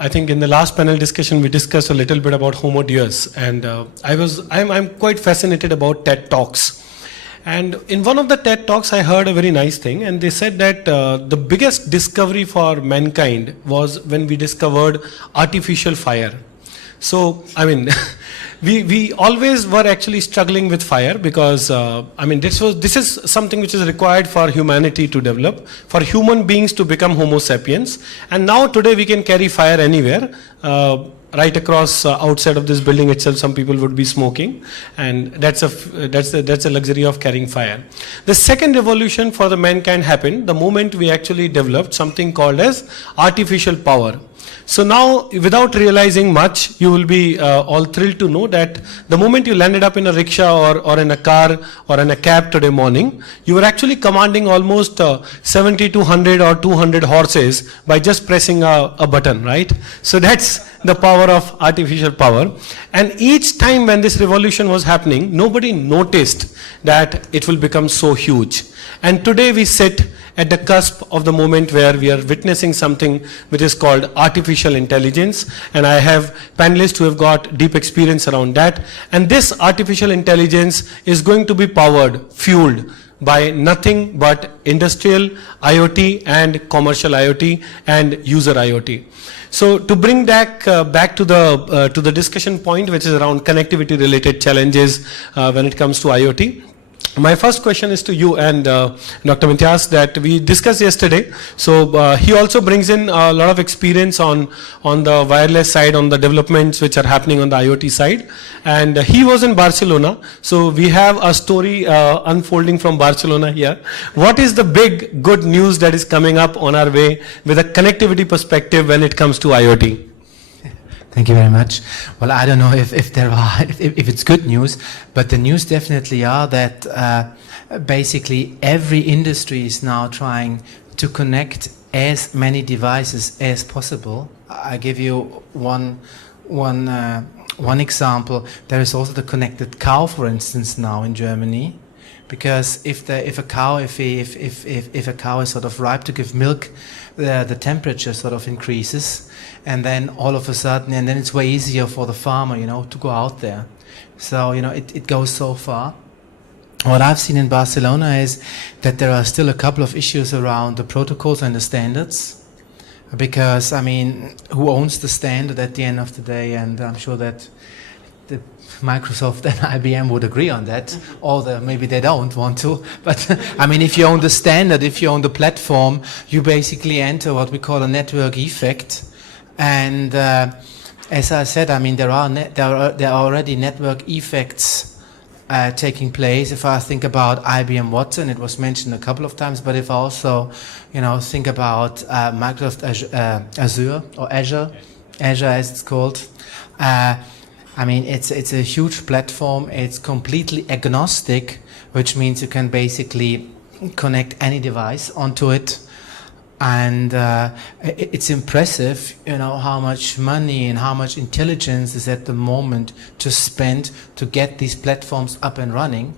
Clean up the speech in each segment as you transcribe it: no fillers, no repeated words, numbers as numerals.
I think in the last panel discussion we discussed a little bit about Homo Deus, and I'm quite fascinated about TED Talks. And in one of the TED Talks I heard a very nice thing, and they said that the biggest discovery for mankind was when we discovered artificial fire. So, I mean, we always were actually struggling with fire because, I mean, this is something which is required for humanity to develop, for human beings to become Homo sapiens. And now today we can carry fire anywhere. Right across outside of this building itself, some people would be smoking, and that's a luxury of carrying fire. The second revolution for the mankind happened the moment we actually developed something called as artificial power. So now, without realizing much, you will be all thrilled to know that the moment you landed up in a rickshaw or in a car or in a cab today morning, you were actually commanding almost 70 to 100 or 200 horses by just pressing a button, right? So that's the power of artificial power. And each time when this revolution was happening, nobody noticed that it will become so huge. And today we sit at the cusp of the moment where we are witnessing something which is called artificial intelligence. And I have panelists who have got deep experience around that. And this artificial intelligence is going to be powered, fueled by nothing but industrial IoT and commercial IoT and user IoT. So to bring back to the discussion point, which is around connectivity related challenges when it comes to IoT. My first question is to you and Dr. Matthias that we discussed yesterday. So he also brings in a lot of experience on the wireless side, on the developments which are happening on the IoT side. And he was in Barcelona. So we have a story unfolding from Barcelona here. What is the big good news that is coming up on our way with a connectivity perspective when it comes to IoT? Thank you very much. Well, I don't know if it's good news, but the news definitely are that basically every industry is now trying to connect as many devices as possible. I give you one example. There is also the connected cow, for instance, now in Germany, because if a cow is sort of ripe to give milk, the temperature sort of increases. And then all of a sudden, and then it's way easier for the farmer, to go out there. So, it goes so far. What I've seen in Barcelona is that there are still a couple of issues around the protocols and the standards. Because, I mean, who owns the standard at the end of the day? And I'm sure that the Microsoft and IBM would agree on that, or maybe they don't want to. But I mean, if you own the standard, if you own the platform, you basically enter what we call a network effect. And as I said, I mean, there are already network effects taking place. If I think about IBM Watson, it was mentioned a couple of times, but if I also, think about Microsoft Azure or Azure as it's called, I mean, it's a huge platform. It's completely agnostic, which means you can basically connect any device onto it. And it's impressive, how much money and how much intelligence is at the moment to spend to get these platforms up and running.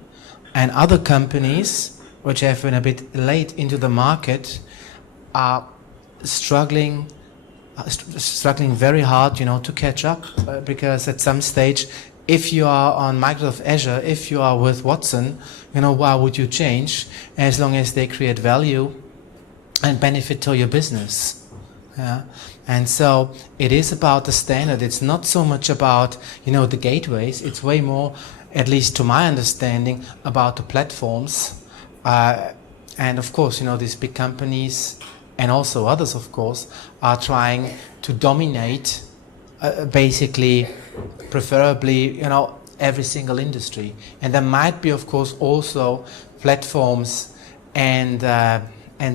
And other companies, which have been a bit late into the market, are struggling very hard, to catch up. Because at some stage, if you are on Microsoft Azure, if you are with Watson, why would you change? As long as they create value and benefit to your business. Yeah. And so it is about the standard. It's not so much about, the gateways. It's way more, at least to my understanding, about the platforms. And of course, these big companies and also others, of course, are trying to dominate basically, preferably, every single industry. And there might be, of course, also platforms and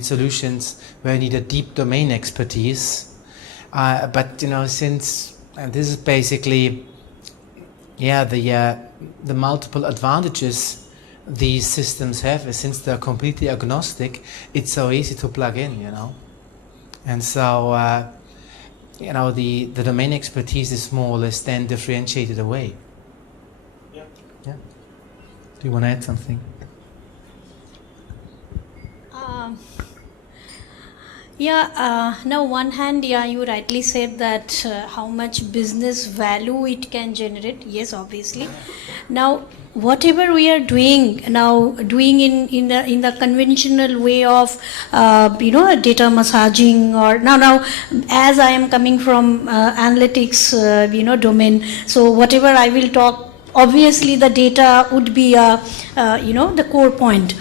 solutions where you need a deep domain expertise. But, since this is basically, the multiple advantages these systems have, since they're completely agnostic, it's so easy to plug in, And so, the domain expertise is more or less then differentiated away. Yeah. Do you want to add something? Now one hand, you rightly said that how much business value it can generate. Yes, obviously. Now, whatever we are doing now, doing in the conventional way of data massaging, or now as I am coming from analytics domain, so whatever I will talk, obviously the data would be the core point.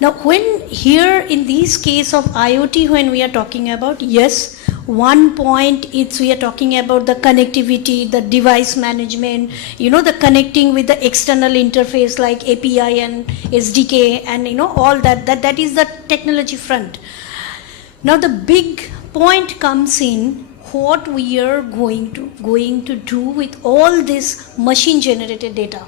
Now, when here in this case of IoT, when we are talking about, yes, one point it's we are talking about the connectivity, the device management, the connecting with the external interface like API and SDK, and all that is the technology front. Now the big point comes in what we are going to do with all this machine generated data.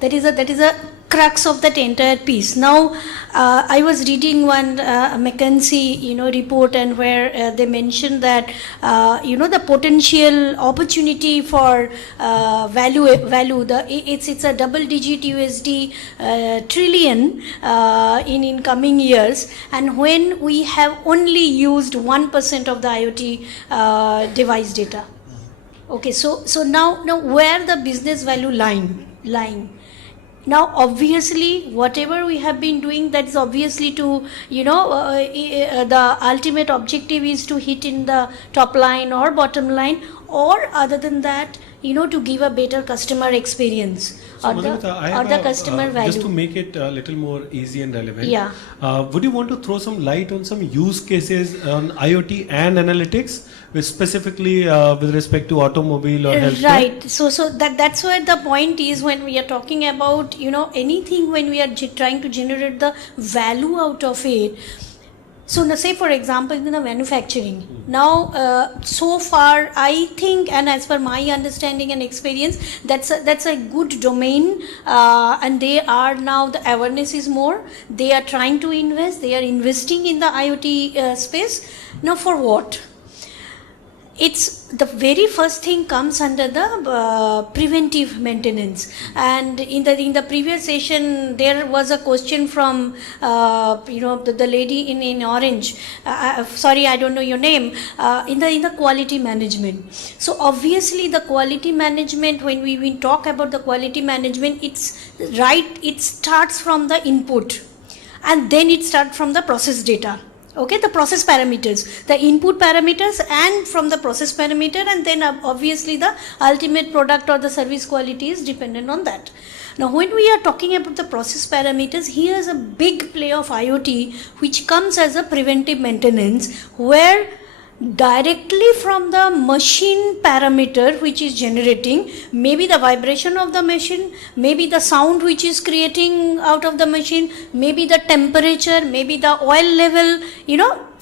That is a crux of that entire piece. Now, I was reading one McKinsey, report, and where they mentioned that, the potential opportunity for value, it's a double-digit USD trillion in coming years, and when we have only used 1% of the IoT device data. Okay, so now where the business value lying? Now, obviously, whatever we have been doing, that's obviously to, the ultimate objective is to hit in the top line or bottom line, or other than that, to give a better customer experience, So, or Madhumita, the customer value. Just to make it a little more easy and relevant, Yeah. Would you want to throw some light on some use cases on IoT and analytics, which specifically with respect to automobile or healthcare? Right. So that's where the point is when we are talking about anything, when we are trying to generate the value out of it. So now say for example in the manufacturing. Now so far I think, and as per my understanding and experience, that's a good domain, and they are now, the awareness is more. They are trying to invest. They are investing in the IoT space. Now for what? It's the very first thing comes under the preventive maintenance. And in the previous session there was a question from the lady in orange, sorry, I don't know your name, in the quality management. So obviously the quality management, when we talk about the quality management, it starts from the input, and then it starts from the process data. Okay, the process parameters, the input parameters, and from the process parameter, and then obviously the ultimate product or the service quality is dependent on that. Now, when we are talking about the process parameters, here is a big play of IoT, which comes as a preventive maintenance, where directly from the machine parameter which is generating, maybe the vibration of the machine, maybe the sound which is creating out of the machine, maybe the temperature, maybe the oil level,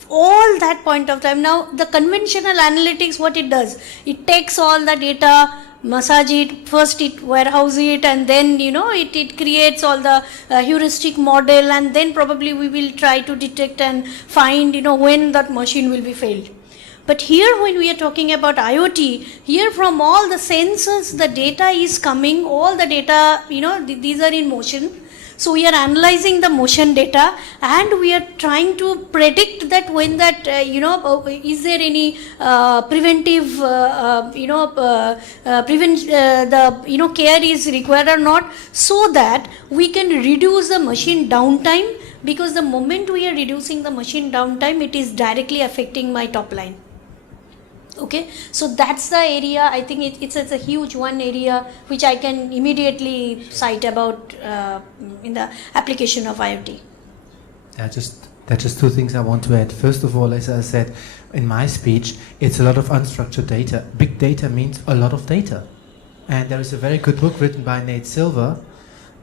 all that point of time. Now the conventional analytics, what it does, it takes all the data, massage it, first it warehouse it, and then it creates all the heuristic model, and then probably we will try to detect and find when that machine will be failed. But here when we are talking about IoT, here from all the sensors the data is coming, all the data, these are in motion. So we are analyzing the motion data, and we are trying to predict that when that, is there any preventive, care is required or not, so that we can reduce the machine downtime, because the moment we are reducing the machine downtime, it is directly affecting my top line. Okay, so that's the area. I think it's a huge one area which I can immediately cite about in the application of IoT. That's just two things I want to add. First of all, as I said in my speech, it's a lot of unstructured data. Big data means a lot of data. And there is a very good book written by Nate Silver,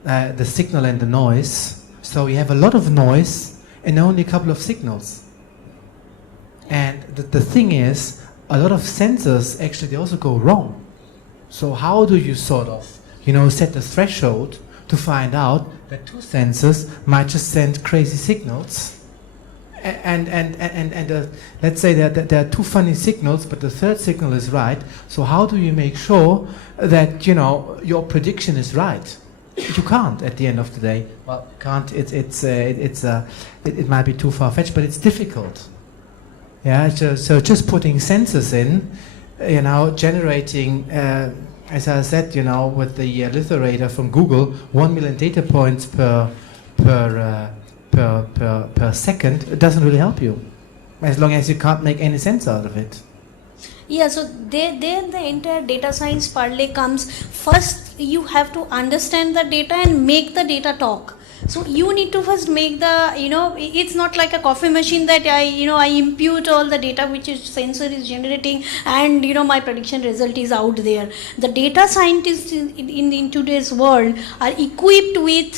The Signal and the Noise. So you have a lot of noise and only a couple of signals. And the thing is, a lot of sensors actually they also go wrong. So how do you sort of set the threshold to find out that two sensors might just send crazy signals, and let's say that there are two funny signals, but the third signal is right. So how do you make sure that your prediction is right? You can't at the end of the day. Well, can't. It might be too far fetched, but it's difficult. Yeah, so just putting sensors in, generating, as I said, with the Lithorator from Google, 1 million data points per second, it doesn't really help you, as long as you can't make any sense out of it. Yeah, so there the entire data science parlay comes. First, you have to understand the data and make the data talk. So you need to first make the, it's not like a coffee machine that I impute all the data which is sensor is generating and, my prediction result is out there. The data scientists in today's world are equipped with,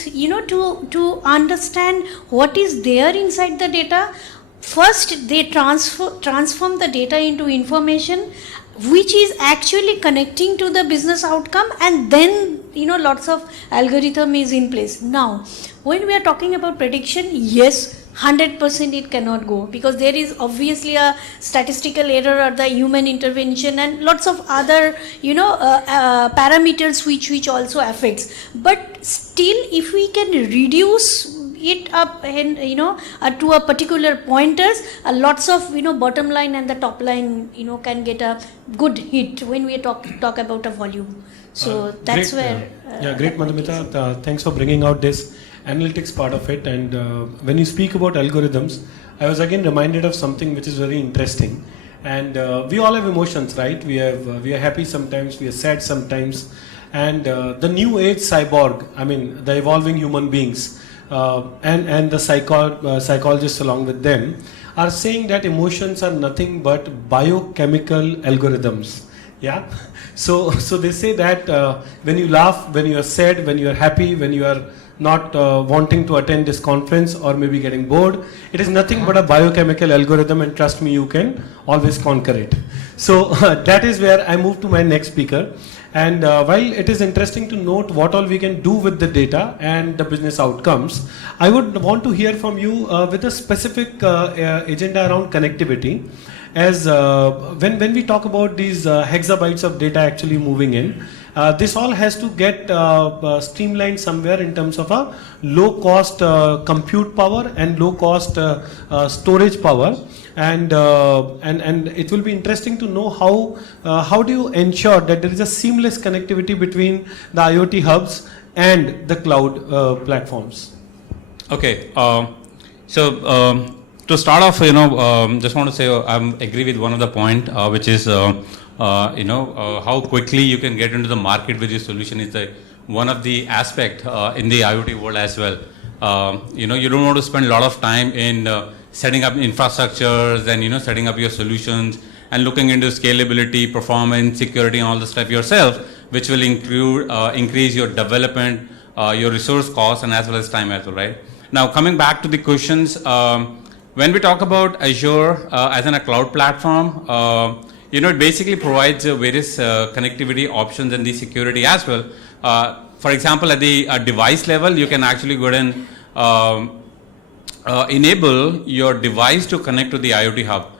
to understand what is there inside the data. First, they transform the data into information which is actually connecting to the business outcome, and then lots of algorithm is in place. Now when we are talking about prediction, yes, 100% it cannot go, because there is obviously a statistical error or the human intervention and lots of other parameters which also affects. But still, if we can reduce it up and to a particular pointers, lots of bottom line and the top line can get a good hit when we talk about a volume. So that's great, where great, Madhumita, thanks for bringing out this analytics part of it. And when you speak about algorithms, I was again reminded of something which is very interesting. And we all have emotions, right? We are happy sometimes, we are sad sometimes, and the new age cyborg, the evolving human beings, and the psychologists along with them are saying that emotions are nothing but biochemical algorithms. Yeah. So they say that when you laugh, when you are sad, when you are happy, when you are not wanting to attend this conference or maybe getting bored, it is nothing but a biochemical algorithm, and trust me, you can always conquer it. So that is where I move to my next speaker. And while it is interesting to note what all we can do with the data and the business outcomes, I would want to hear from you with a specific agenda around connectivity. As when we talk about these hexabytes of data actually moving in, this all has to get streamlined somewhere in terms of a low cost compute power and low cost storage power. And it will be interesting to know how do you ensure that there is a seamless connectivity between the IoT hubs and the cloud platforms. Okay, so to start off, just want to say I agree with one of the point, which is how quickly you can get into the market with your solution is one of the aspect in the IoT world as well. You don't want to spend a lot of time in setting up infrastructures and setting up your solutions and looking into scalability, performance, security, and all the stuff yourself, which will increase your development, your resource costs, and as well as time as well, right? Now, coming back to the questions, when we talk about Azure as a cloud platform, it basically provides various connectivity options and the security as well. For example, at the device level, you can actually go ahead and enable your device to connect to the IoT hub.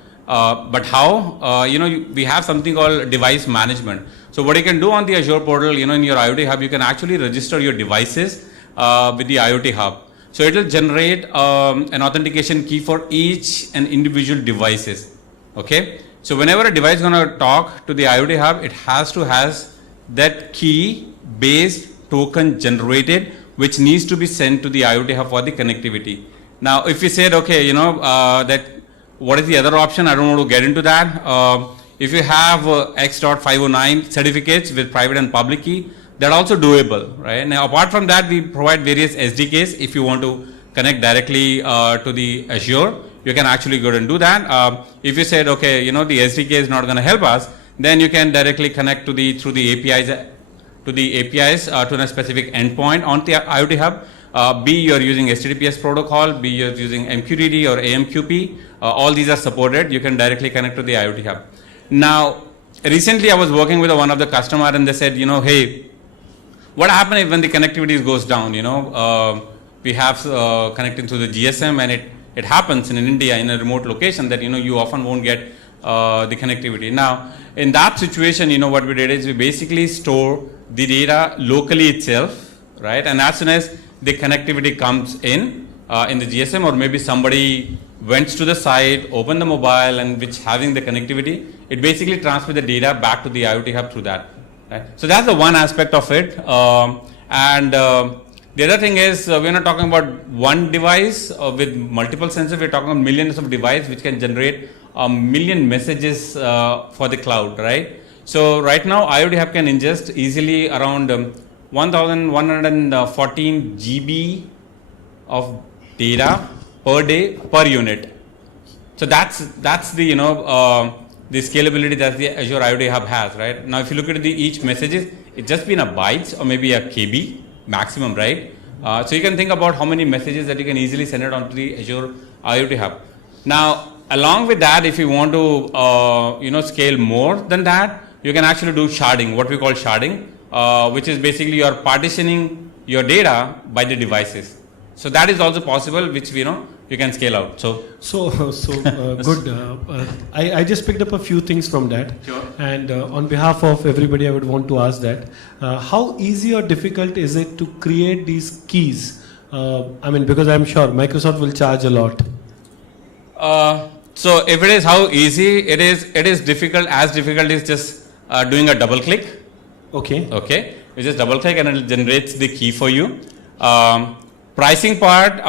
But how? We have something called device management. So what you can do on the Azure portal, in your IoT hub, you can actually register your devices with the IoT hub. So it will generate an authentication key for each and individual devices. Okay. So whenever a device is going to talk to the IoT hub, it has to has that key based token generated, which needs to be sent to the IoT hub for the connectivity. Now, if you said, okay, that what is the other option? I don't want to get into that. If you have X.509 certificates with private and public key, that's also doable, right? Now, apart from that, we provide various SDKs. If you want to connect directly to the Azure, you can actually go and do that. If you said, okay, the SDK is not going to help us, then you can directly connect to through the APIs to a specific endpoint on the IoT hub. Be you're using HTTPS protocol, be you're using MQTT or AMQP, all these are supported. You can directly connect to the IoT hub. Now, recently I was working with one of the customer and they said, hey, what happens when the connectivity goes down? We have connecting to the GSM and it happens in India in a remote location that you often won't get the connectivity. Now, in that situation, what we did is we basically store the data locally itself, right? And as soon as the connectivity comes in the GSM, or maybe somebody went to the site, opened the mobile, and which having the connectivity, it basically transfers the data back to the IoT hub through that. Right? So that's the one aspect of it. The other thing is we're not talking about one device with multiple sensors. We're talking about millions of devices which can generate a million messages for the cloud, right? So right now IoT hub can ingest easily around 1,114 GB of data per day per unit. So that's the the scalability that the Azure IoT Hub has, right? Now if you look at each messages, it's just been a bytes or maybe a KB maximum, right? So you can think about how many messages that you can easily send it onto the Azure IoT Hub. Now along with that, if you want to scale more than that, you can actually do sharding, what we call sharding, which is basically you're partitioning your data by the devices. So that is also possible, which you can scale out. So good. I just picked up a few things from that. Sure. And on behalf of everybody, I would want to ask that how easy or difficult is it to create these keys? Because I'm sure Microsoft will charge a lot. So if it is how easy it is difficult. As difficult is just doing a double click. Okay. You just double click and it generates the key for you. Pricing part,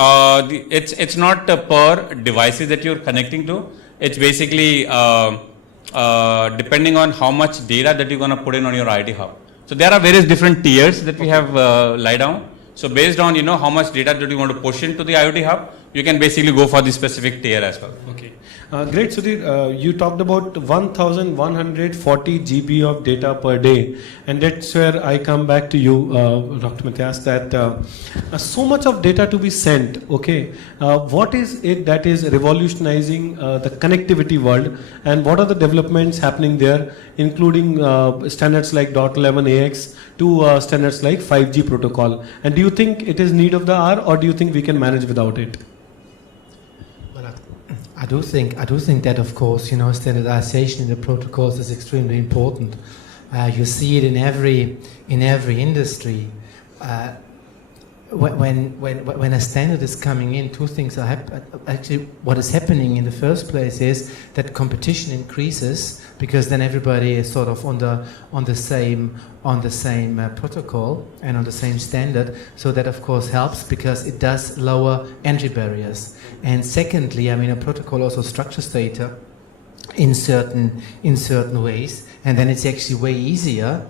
it's not per devices that you're connecting to. It's basically depending on how much data that you're going to put in on your IoT hub. So there are various different tiers that we have laid down. So based on how much data that you want to push into the IoT hub, you can basically go for the specific tier as well. Okay. Great, Sudhir. You talked about 1,140 GB of data per day, and that's where I come back to you, Dr. Matthias, that so much of data to be sent. Okay, what is it that is revolutionizing the connectivity world, and what are the developments happening there, including standards like .11ax to standards like 5G protocol? And do you think it is need of the hour, or do you think we can manage without it? I do think that, of course, standardization in the protocols is extremely important. You see it in every industry. When a standard is coming in, two things are happening. Actually, what is happening in the first place is that competition increases, because then everybody is sort of on the same protocol and on the same standard. So that of course helps, because it does lower entry barriers. And secondly, a protocol also structures data in certain ways, and then it's actually way easier,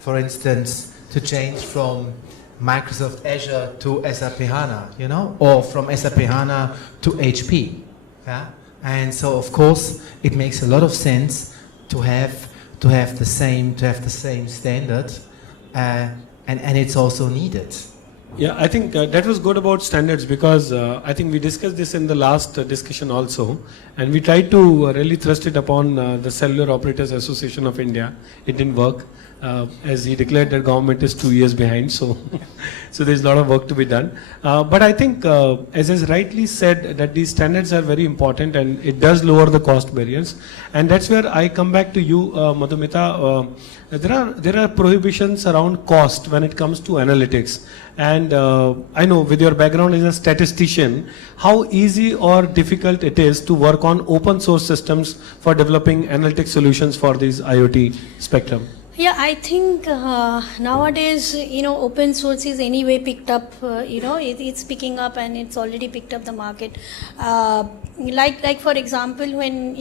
for instance, to change from Microsoft Azure to SAP HANA, or from SAP HANA to HP. Yeah? And so, of course, it makes a lot of sense to have the same standard, and it's also needed. Yeah, I think that was good about standards, because I think we discussed this in the last discussion also, and we tried to really thrust it upon the Cellular Operators Association of India. It didn't work, as he declared that government is 2 years behind, so there's a lot of work to be done. But I think, as is rightly said, that these standards are very important, and it does lower the cost barriers. And that's where I come back to you, Madhumita. There are prohibitions around cost when it comes to analytics. And I know, with your background as a statistician, how easy or difficult it is to work on open source systems for developing analytic solutions for these IoT spectrum. Yeah, I think nowadays, open source is anyway picked up, it's picking up, and it's already picked up the market. Like for example, when,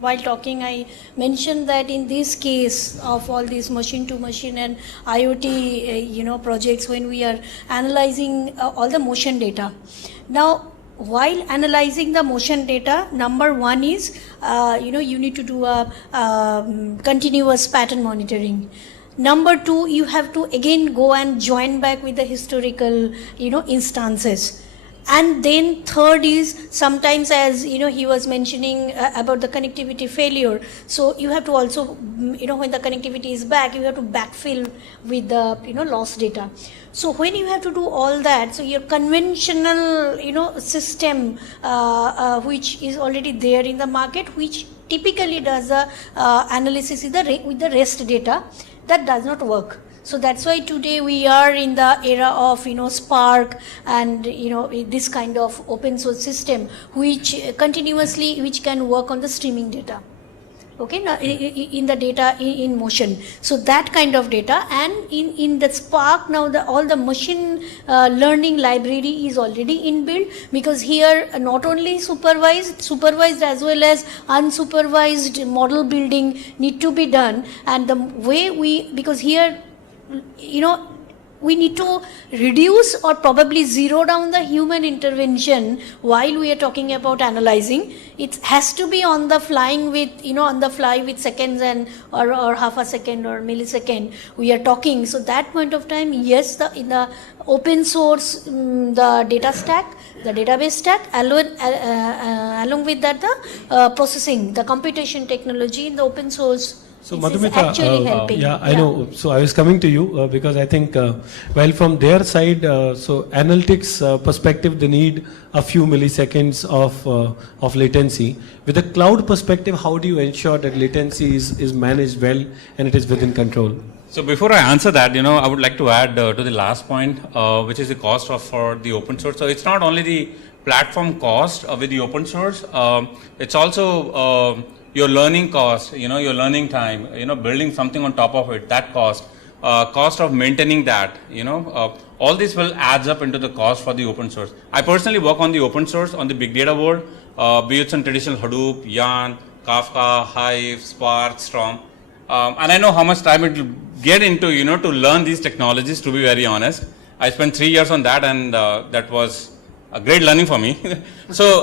while talking, I mentioned that in this case of all these machine to machine and IoT, projects, when we are analyzing all the motion data. Now, while analyzing the motion data, number one is, you need to do a continuous pattern monitoring. Number two, you have to again go and join back with the historical, instances. And then third is, sometimes, as he was mentioning about the connectivity failure, so you have to also, when the connectivity is back, you have to backfill with the lost data. So when you have to do all that, so your conventional system which is already there in the market, which typically does the analysis with the REST data, that does not work. So that's why today we are in the era of Spark and this kind of open source system which continuously can work on the streaming data. Okay, now in the data in motion. So that kind of data, and in the Spark now all the machine learning library is already inbuilt, because here not only supervised as well as unsupervised model building need to be done. And the way because here we need to reduce or probably zero down the human intervention while we are talking about analyzing. It has to be on the fly with seconds and or half a second or millisecond we are talking. So that point of time, yes, in the open source, the data stack, the database stack, along with that the processing, the computation technology in the open source. So This is Madhumita, actually helping. I know. So I was coming to you because I think, while from their side, so analytics perspective, they need a few milliseconds of latency. With a cloud perspective, how do you ensure that latency is managed well and it is within control? So before I answer that, I would like to add to the last point, which is the cost for the open source. So it's not only the platform cost with the open source, it's also your learning cost, your learning time, building something on top of it, that cost of maintaining that, all this will adds up into the cost for the open source. I personally work on the open source on the big data world, be it on traditional Hadoop, Yarn, Kafka, Hive, Spark, Storm, and I know how much time it will get into, to learn these technologies, to be very honest. I spent 3 years on that, and that was a great learning for me. So,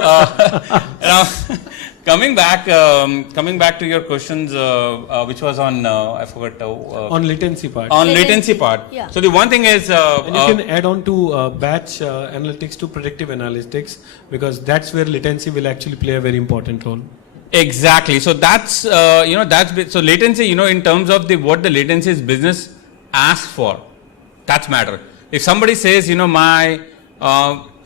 coming back to your questions, which was on I forgot on latency part. On latency part. Yeah. So the one thing is, and you can add on to batch analytics to predictive analytics, because that's where latency will actually play a very important role. Exactly. So that's so latency. In terms of what the latency is business asks for, that's matter. If somebody says,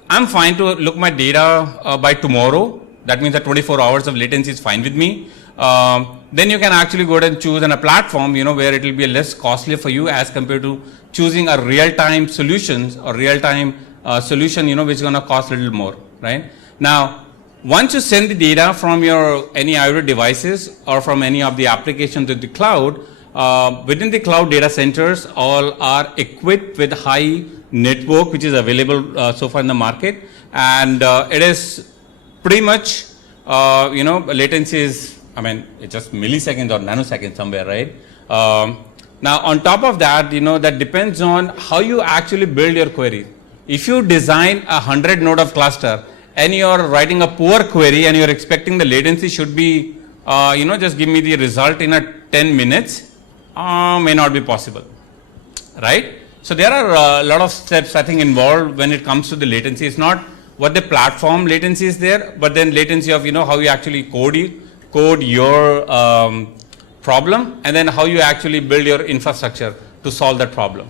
I'm fine to look my data by tomorrow, that means that 24 hours of latency is fine with me. Then you can actually go ahead and choose a platform, where it will be less costly for you as compared to choosing a real-time solutions or real-time solution, which is going to cost a little more, right? Now, once you send the data from your any IoT devices or from any of the applications to the cloud, within the cloud data centers, all are equipped with high network, which is available so far in the market, and it is pretty much, latency is, it's just milliseconds or nanoseconds somewhere, right? Now, on top of that, that depends on how you actually build your query. If you design a 100 node of cluster and you're writing a poor query and you're expecting the latency should be, just give me the result in 10 minutes, may not be possible, right? So there are a lot of steps, I think, involved when it comes to the latency. It's not what the platform latency is there, but then latency of, how you actually code your problem, and then how you actually build your infrastructure to solve that problem.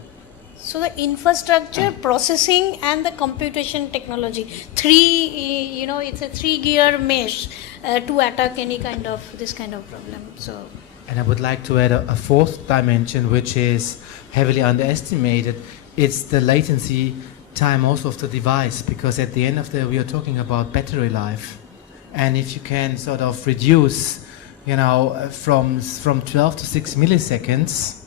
So the infrastructure, processing, and the computation technology, it's a 3-gear mesh to attack any kind of this kind of problem. So, and I would like to add a fourth dimension, which is heavily underestimated. It's the latency time also of the device, because at the end of the day we are talking about battery life, and if you can sort of reduce, from 12 to 6 milliseconds.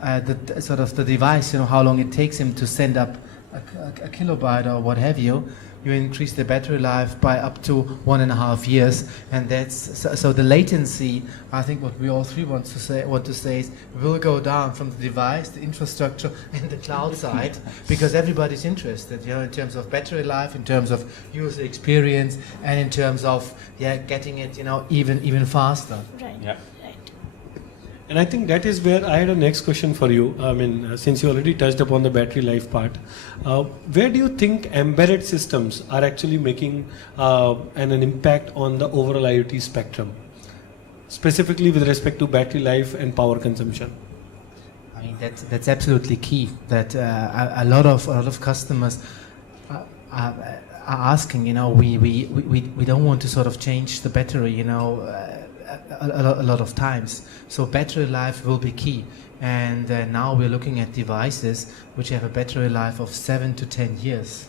The sort of the device, how long it takes him to send up a kilobyte or what have you, you increase the battery life by up to 1.5 years, and that's so the latency. I think what we all three want to say is will go down from the device, the infrastructure, and the cloud side, because everybody's interested, in terms of battery life, in terms of user experience, and in terms of getting it, even faster. right. Yeah. And I think that is where I had a next question for you. Since you already touched upon the battery life part, where do you think embedded systems are actually making an impact on the overall IoT spectrum, specifically with respect to battery life and power consumption? I mean, that's absolutely key. That a lot of customers are asking. We don't want to sort of change the battery. a lot of times. So battery life will be key. And now we're looking at devices which have a battery life of 7 to 10 years,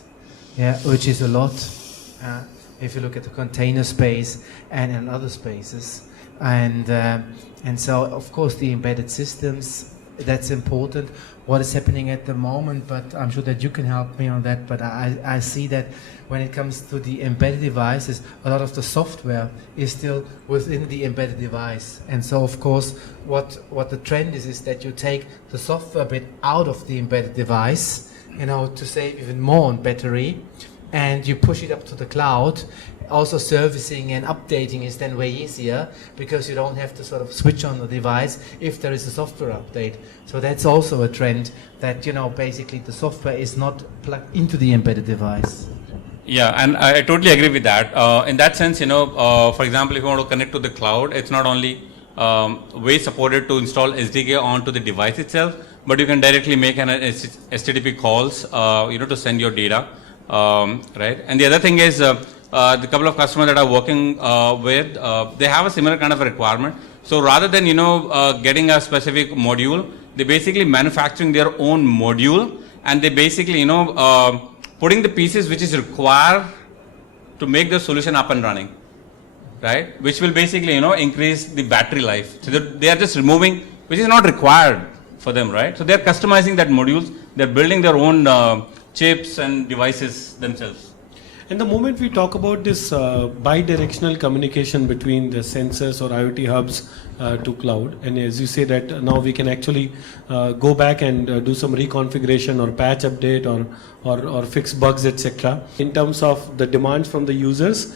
which is a lot if you look at the container space and in other spaces. And so, of course, the embedded systems, that's important. What is happening at the moment, but I'm sure that you can help me on that, but I see that when it comes to the embedded devices, a lot of the software is still within the embedded device. And so, of course, what the trend is that you take the software bit out of the embedded device, to save even more on battery, and you push it up to the cloud. Also, servicing and updating is then way easier because you don't have to sort of switch on the device if there is a software update. So that's also a trend that, basically the software is not plugged into the embedded device. Yeah, and I totally agree with that. In that sense, for example, if you want to connect to the cloud, it's not only way supported to install SDK onto the device itself, but you can directly make an HTTP calls, to send your data, right? And the other thing is, the couple of customers that are working with, they have a similar kind of a requirement. So rather than, getting a specific module, they basically manufacturing their own module, and they basically, putting the pieces which is required to make the solution up and running, right? Which will basically, increase the battery life. So they are just removing, which is not required for them, right? So they're customizing that modules, they're building their own chips and devices themselves. And the moment we talk about this bi-directional communication between the sensors or IoT hubs to cloud, and as you say that now we can actually go back and do some reconfiguration or patch update or fix bugs, etc. in terms of the demands from the users.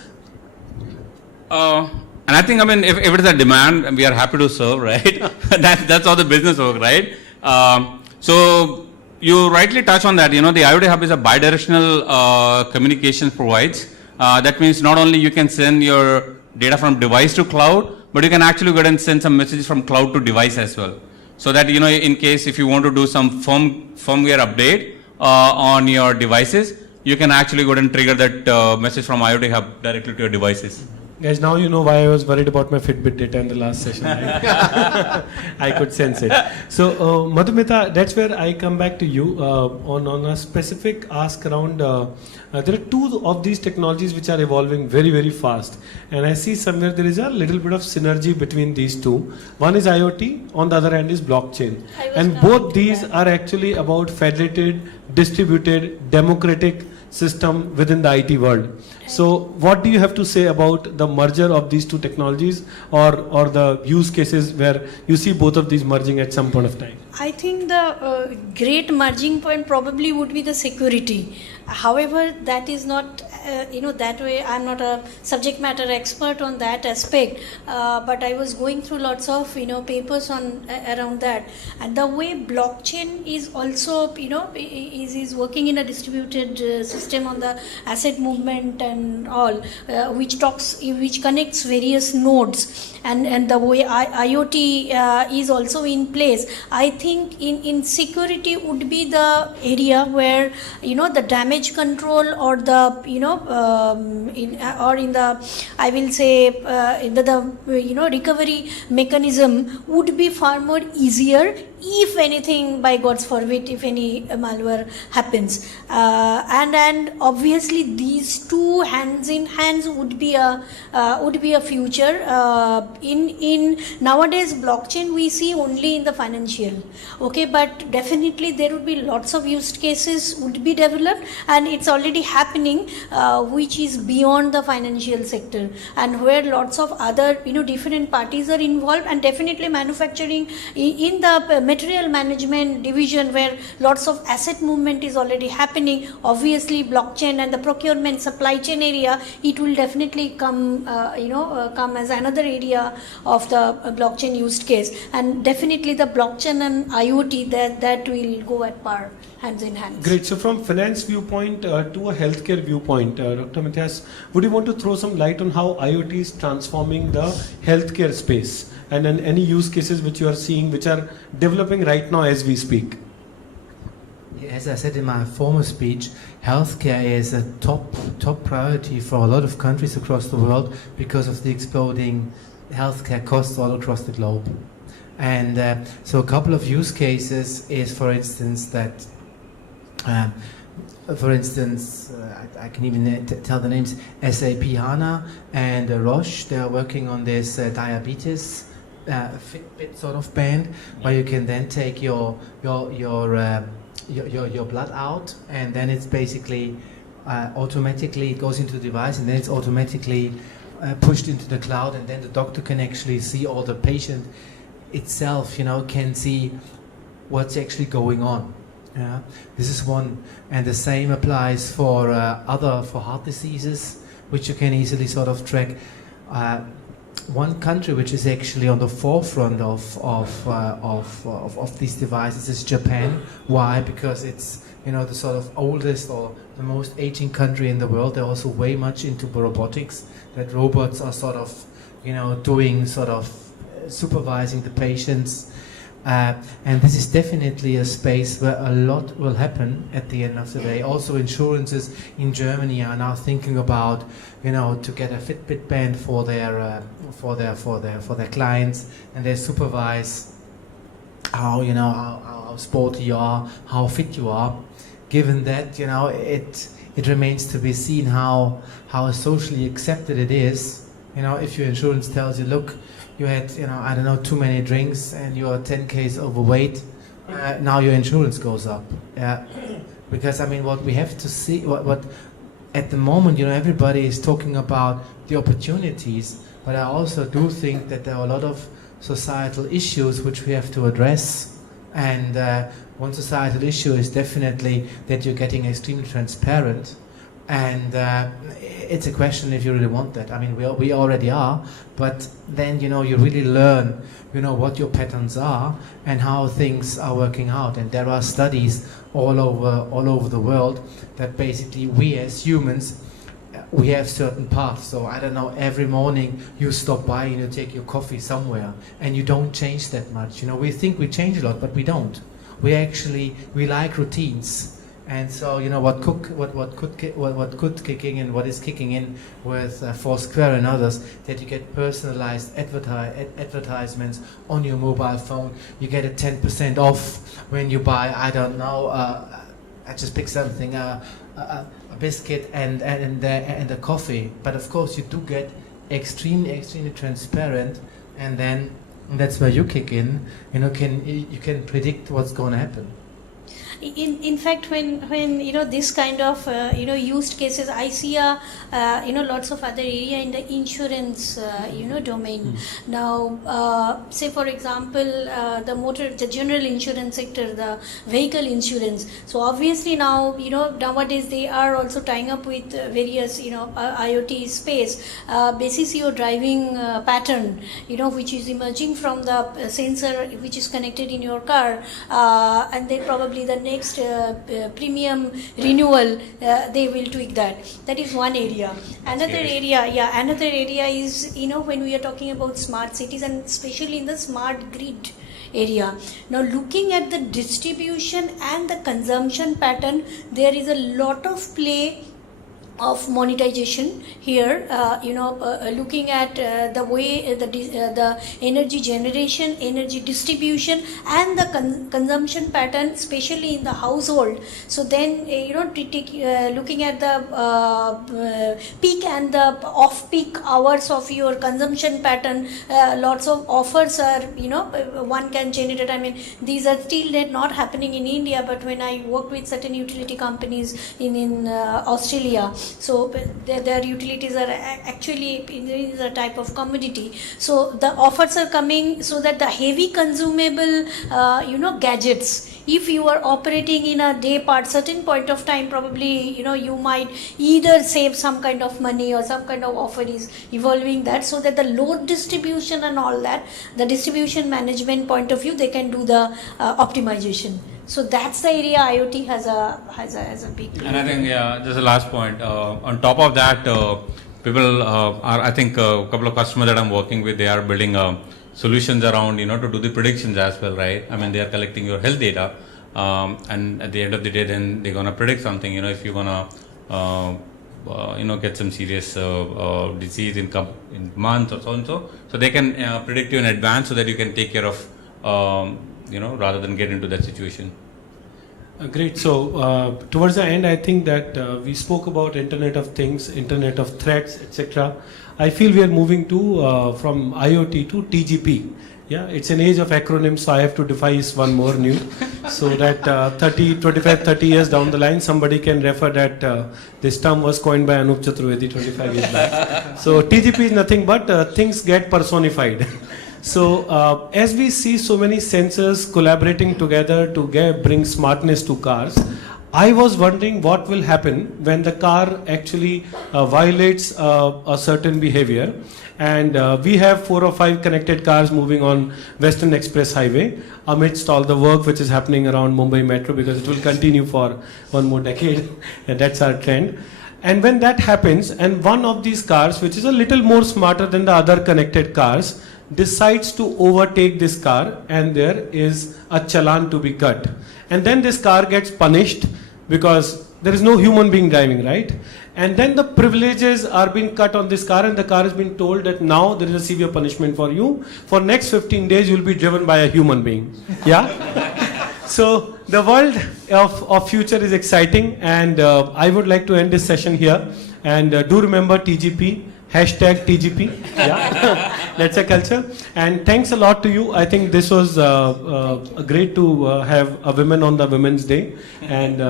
And I think, if it is a demand, we are happy to serve, right? That's how the business works, right? So you rightly touch on that. The IoT hub is a bidirectional communications provides. That means not only you can send your data from device to cloud, but you can actually go ahead and send some messages from cloud to device as well. So that, in case if you want to do some firmware update on your devices, you can actually go ahead and trigger that message from IoT hub directly to your devices. Guys, now you know why I was worried about my Fitbit data in the last session. Right? I could sense it. So, Madhumita, that's where I come back to you on a specific ask around. There are two of these technologies which are evolving very, very fast. And I see somewhere there is a little bit of synergy between these two. One is IoT, on the other hand is blockchain. And both these are actually about federated, distributed, democratic system within the IT world. So what do you have to say about the merger of these two technologies or the use cases where you see both of these merging at some point of time? I think the great merging point probably would be the security. However, that is not, that way I'm not a subject matter expert on that aspect, but I was going through lots of, papers on around that. And the way blockchain is also, is working in a distributed system on the asset movement and all, which connects various nodes. And the way IoT is also in place, I think in security would be the area where the damage control or the in the I will say in the recovery mechanism would be far more easier, if anything, by God's forbid, if any malware happens, and obviously these two hands in hands would be a future. In nowadays blockchain we see only in the financial, okay, but definitely there would be lots of use cases would be developed, and it's already happening, which is beyond the financial sector, and where lots of other different parties are involved, and definitely manufacturing in the material management division where lots of asset movement is already happening. Obviously blockchain and the procurement supply chain area, it will definitely come as another area of the blockchain use case, and definitely the blockchain and IoT that will go at par, hands in hand. Great. So from finance viewpoint to a healthcare viewpoint, Dr. Matthias, would you want to throw some light on how IoT is transforming the healthcare space, and any use cases which you are seeing which are developing right now as we speak? As I said in my former speech, healthcare is a top priority for a lot of countries across the world because of the exploding healthcare costs all across the globe. And so a couple of use cases is, for instance, that, I can even tell the names, SAP HANA and Roche, they are working on this diabetes Fitbit sort of band, where you can then take your blood out, and then it's basically automatically, it goes into the device, and then it's automatically pushed into the cloud, and then the doctor can actually see, or the patient itself, can see what's actually going on. Yeah, this is one, and the same applies for for heart diseases, which you can easily sort of track. One country which is actually on the forefront of these devices is Japan. Why? Because it's the sort of oldest or the most aging country in the world. They're also way much into robotics. That robots are sort of doing sort of supervising the patients. And this is definitely a space where a lot will happen at the end of the day. Also, insurances in Germany are now thinking about, to get a Fitbit band for their clients, and they supervise how sporty you are, how fit you are. Given that, it remains to be seen how socially accepted it is. If your insurance tells you, look, you had, too many drinks and you are 10 kgs overweight, now your insurance goes up. Yeah, because what we have to see, what at the moment, everybody is talking about the opportunities, but I also do think that there are a lot of societal issues which we have to address. And one societal issue is definitely that you're getting extremely transparent. And it's a question if you really want that. We already are, but then you really learn what your patterns are and how things are working out. And there are studies all over the world that basically we as humans, we have certain paths. So I don't know, every morning you stop by and you take your coffee somewhere, and you don't change that much. We think we change a lot, but we don't. We like routines. And so, what could kicking in, what is kicking in with Foursquare and others, that you get personalized advertisements on your mobile phone. You get a 10% off when you buy, I don't know, I just pick something, a biscuit and a coffee. But of course, you do get extremely transparent, and then that's where you kick in. You can predict what's going to happen. In fact, when this kind of used cases, I see lots of other area in the insurance domain. Now, say for example, the general insurance sector, the vehicle insurance. So obviously now nowadays they are also tying up with various IoT space, basis your driving pattern, which is emerging from the sensor which is connected in your car, and then probably the next premium renewal, they will tweak that. That is one area. Another area is when we are talking about smart cities, and especially in the smart grid area. Now, looking at the distribution and the consumption pattern, there is a lot of play of monetization here, looking at the way the energy generation, energy distribution, and the consumption pattern, especially in the household. So then, looking at the peak and the off-peak hours of your consumption pattern, lots of offers are, one can generate. These are still not happening in India, but when I work with certain utility companies in Australia, so their utilities are actually is a type of commodity. So the offers are coming so that the heavy consumable, gadgets, if you are operating in a day part, certain point of time, probably, you might either save some kind of money or some kind of offer is evolving that, so that the load distribution and all that, the distribution management point of view, they can do the optimization. So that's the area IoT has a big play. And I think, just the last point. On top of that, people are, I think, a couple of customers that I'm working with, they are building solutions around, to do the predictions as well, right? They are collecting your health data, and at the end of the day, then they're gonna predict something. If you're gonna get some serious disease in months or so and so. So they can predict you in advance so that you can take care of, rather than get into that situation. Great. So towards the end, I think that we spoke about Internet of Things, Internet of Threats, etc. I feel we are moving to from IoT to TGP. Yeah, it's an age of acronyms, so I have to devise one more new, so that 25-30 years down the line, somebody can refer that this term was coined by Anoop Chaturvedi 25 years back. So TGP is nothing but things get personified. So as we see so many sensors collaborating together to bring smartness to cars, I was wondering what will happen when the car actually violates a certain behavior. And we have 4 or 5 connected cars moving on Western Express Highway amidst all the work which is happening around Mumbai Metro, because it will continue for one more decade. And that's our trend. And when that happens, and one of these cars, which is a little more smarter than the other connected cars, decides to overtake this car, and there is a challan to be cut. And then this car gets punished because there is no human being driving, right? And then the privileges are being cut on this car, and the car has been told that now there is a severe punishment for you. For next 15 days, you will be driven by a human being. Yeah? So the world of future is exciting, and I would like to end this session here. And do remember TGP, hashtag TGP. Yeah, that's a culture. And thanks a lot to you. I think this was great to have a Women on the Women's Day, and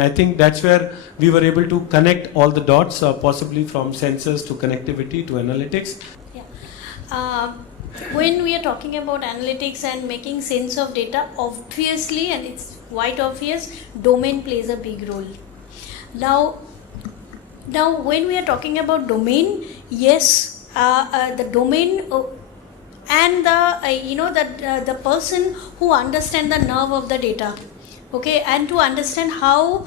I think that's where we were able to connect all the dots, possibly from sensors to connectivity to analytics. Yeah. When we are talking about analytics and making sense of data, obviously, and it's quite obvious, domain plays a big role. Now, when we are talking about domain, yes, the domain and the person who understands the nerve of the data, okay, and to understand how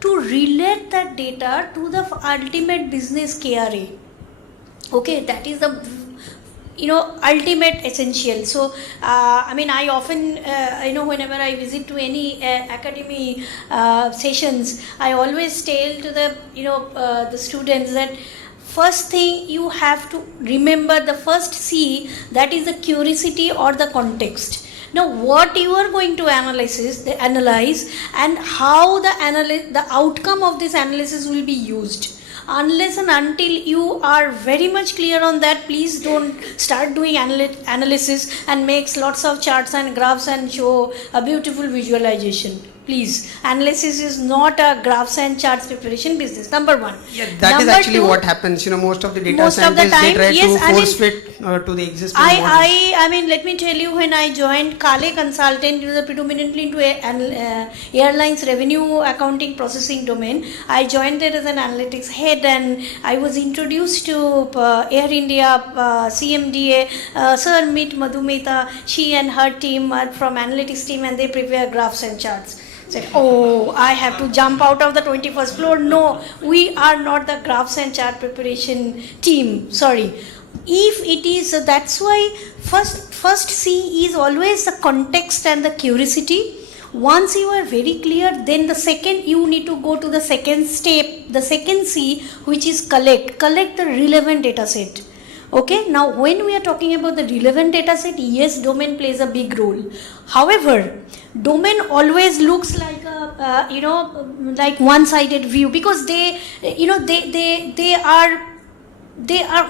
to relate that data to the ultimate business KRA. Okay, that is the ultimate essential. So I often whenever I visit to any academy sessions, I always tell to the students that first thing you have to remember, the first C, that is the curiosity or the context. Now what you are going to analyze and how the outcome of this analysis will be used. Unless and until you are very much clear on that, please don't start doing analysis and makes lots of charts and graphs and show a beautiful visualization. Please, analysis is not a graphs and charts preparation business. Number one. Yeah, that is actually what happens. Most of the data scientists, they try to force fit to the existing models. Let me tell you, when I joined Kale Consultant, it was predominantly into airlines revenue accounting processing domain. I joined there as an analytics head, and I was introduced to Air India CMDA. Sir, meet Madhumita. She and her team are from analytics team, and they prepare graphs and charts. Said, oh, I have to jump out of the 21st floor. No, we are not the graphs and chart preparation team. Sorry. If it is, that's why first C is always the context and the curiosity. Once you are very clear, then the second you need to go to the second step, the second C, which is collect the relevant data set. Okay, now when we are talking about the relevant data set, yes, domain plays a big role. However, domain always looks like a like one-sided view, because they are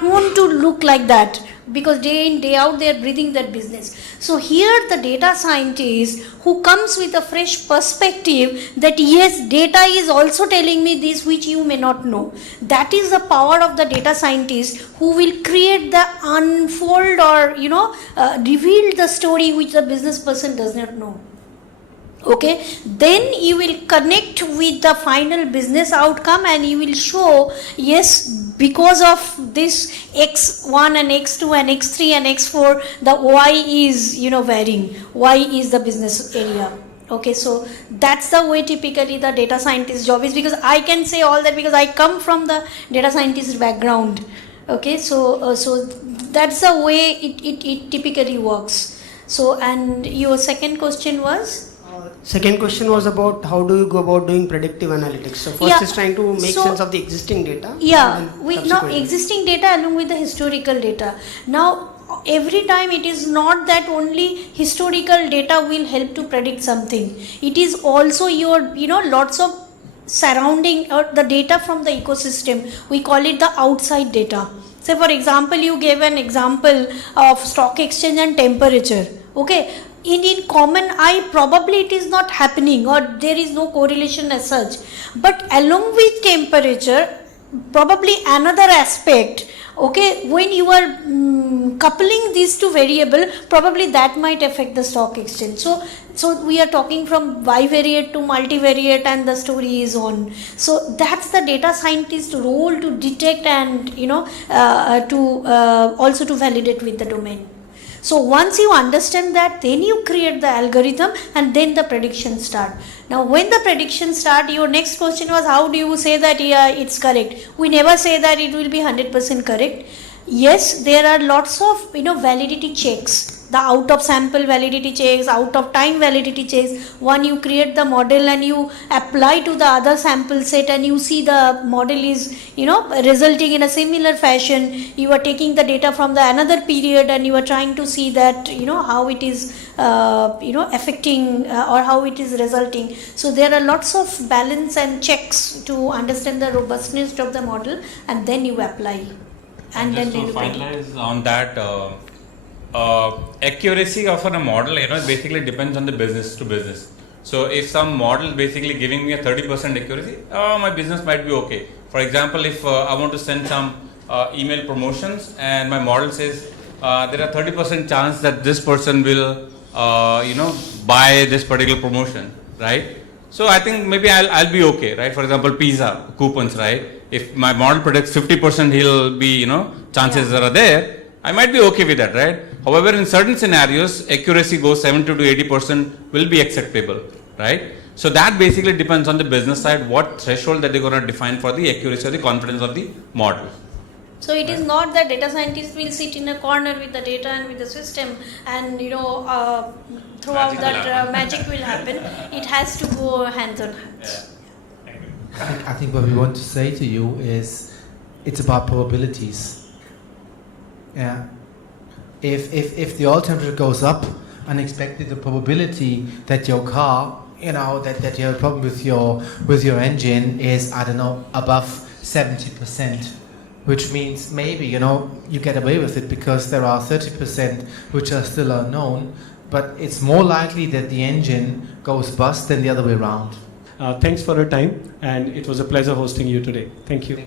known to look like that, because day in day out they are breathing that business. So here the data scientist who comes with a fresh perspective that yes, data is also telling me this which you may not know. That is the power of the data scientist, who will create the unfold or reveal the story which the business person does not know. Okay, then you will connect with the final business outcome, and you will show, yes, because of this X1 and X2 and X3 and X4, the Y is, varying. Y is the business area. Okay, so that's the way typically the data scientist job is, because I can say all that because I come from the data scientist background. Okay, so that's the way it typically works. So, and your second question was? Second question was about how do you go about doing predictive analytics. So first Yeah, is trying to make so- sense of the existing data. Yeah, and then we now subsequently. existing data along with the historical data. Now, every time it is not that only historical data will help to predict something. It is also your, lots of surrounding or the data from the ecosystem. We call it the outside data. Say for example, you gave an example of stock exchange and temperature. Okay. In common eye, probably it is not happening or there is no correlation as such. But along with temperature, probably another aspect, okay, when you are coupling these two variable, probably that might affect the stock exchange. So we are talking from bivariate to multivariate and the story is on. So that's the data scientist role to detect and also to validate with the domain. So once you understand that, then you create the algorithm and then the prediction start. Now when the prediction start, your next question was how do you say that it's correct? We never say that it will be 100% correct. Yes, there are lots of validity checks. The out of sample validity checks, out of time validity checks. One, you create the model and you apply to the other sample set and you see the model is resulting in a similar fashion. You are taking the data from the another period and you are trying to see that how it is affecting or how it is resulting. So there are lots of balance and checks to understand the robustness of the model and then you apply. And just then to finalize on that, accuracy of a model, basically depends on the business to business. So if some model is basically giving me a 30% accuracy, my business might be okay. For example, if I want to send some email promotions and my model says there are 30% chance that this person will, buy this particular promotion, right? So I think maybe I'll be okay, right? For example, pizza coupons, right? If my model predicts 50%, he'll be, chances are there. I might be okay with that, right? However, in certain scenarios, accuracy goes 70 to 80% will be acceptable, right? So that basically depends on the business side, what threshold that they're going to define for the accuracy or the confidence of the model. So it is not that data scientists will sit in a corner with the data and with the system and throughout that magic will happen. It has to go hands on hands. I think what we want to say to you is it's about probabilities. Yeah. If the oil temperature goes up unexpected, the probability that your car, that you have a problem with your engine is, I don't know, above 70%, which means maybe, you get away with it because there are 30% which are still unknown, but it's more likely that the engine goes bust than the other way around. Thanks for your time, and it was a pleasure hosting you today. Thank you.